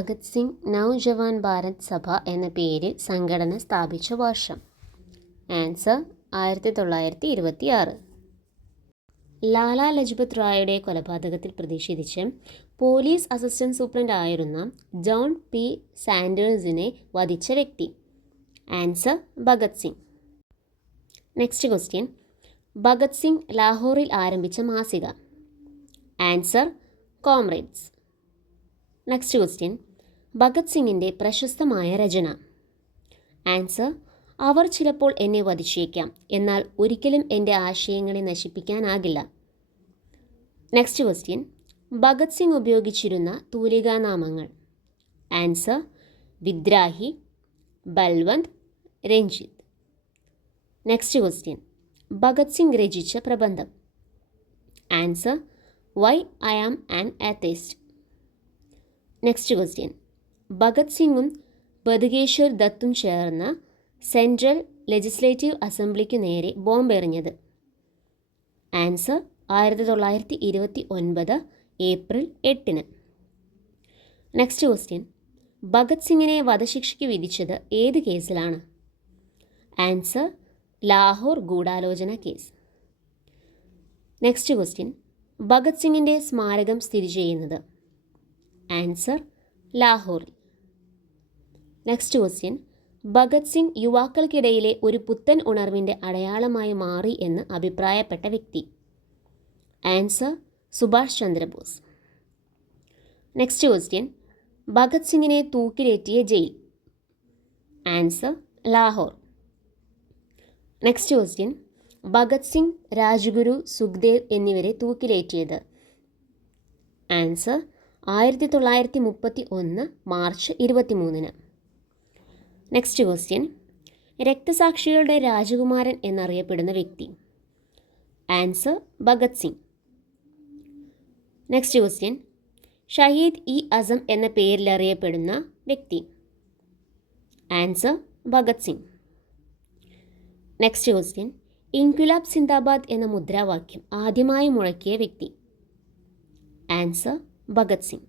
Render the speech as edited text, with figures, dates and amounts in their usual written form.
ഭഗത് സിംഗ് നൗജവാൻ ഭാരത് സഭ എന്ന പേരിൽ സംഘടന സ്ഥാപിച്ച വർഷം? ആൻസർ 1926. ലാലാ ലജ്പത് റായിയുടെ കൊലപാതകത്തിൽ പ്രതിഷേധിച്ച് പോലീസ് അസിസ്റ്റന്റ് സൂപ്രണ്ട് ആയിരുന്ന ജോൺ പി സാൻഡേഴ്സിനെ വധിച്ച വ്യക്തി? Answer Bhagat Singh. Next question. Bhagat Singh ലാഹോറിൽ ആരംഭിച്ച മാസിക? Answer comrades. Next question. Bhagat സിംഗിൻ്റെ പ്രശസ്തമായ രചന? ആൻസർ അവർ ചിലപ്പോൾ എന്നെ വധിച്ചേക്കാം, എന്നാൽ ഒരിക്കലും എൻ്റെ ആശയങ്ങളെ നശിപ്പിക്കാനാകില്ല. Next question. ഭഗത് സിംഗ് ഉപയോഗിച്ചിരുന്ന തൂലികാനാമങ്ങൾ? Answer Vidrohi, Balwant, Ranjit. Next question. Bhagat Singh രചിച്ച പ്രബന്ധം? Answer why I am an atheist. Next question. Bhagat സിംഗും ബതുകേശ്വർ ദത്തും ചേർന്ന് സെൻട്രൽ ലെജിസ്ലേറ്റീവ് അസംബ്ലിക്കു നേരെ ബോംബെറിഞ്ഞത്? Answer 1929 April 8. Next question. Bhagat സിംഗിനെ വധശിക്ഷയ്ക്ക് വിധിച്ചത് ഏത് കേസിലാണ്? ആൻസർ ലാഹോർ ഗൂഢാലോചന കേസ്. Next question. ഭഗത് സിംഗിൻ്റെ സ്മാരകം സ്ഥിതി ചെയ്യുന്നത്? ആൻസർ ലാഹോറിൽ. Next question. ഭഗത് സിംഗ് യുവാക്കൾക്കിടയിലെ ഒരു പുത്തൻ ഉണർവിൻ്റെ അടയാളമായി മാറി എന്ന് അഭിപ്രായപ്പെട്ട വ്യക്തി? Answer Subhash Chandrabose. Next question. Bhagat സിംഗിനെ തൂക്കിലേറ്റിയ ജയിൽ? Answer Lahore. Next question. Bhagat Singh, Rajguru, Sukhdev എന്നിവരെ തൂക്കിലേറ്റിയത്? Answer 1931 March 23. Next question. രക്തസാക്ഷികളുടെ രാജകുമാരൻ എന്നറിയപ്പെടുന്ന വ്യക്തി? Answer Bhagat Singh. Next question. Shaheed e Azam എന്ന പേരിൽ അറിയപ്പെടുന്ന വ്യക്തി? Answer Bhagat Singh. Next question. ഇൻക്വിലാബ് സിന്ദാബാദ് എന്ന മുദ്രാവാക്യം ആദ്യമായി മുഴക്കിയ വ്യക്തി? ആൻസർ ഭഗത് സിംഗ്.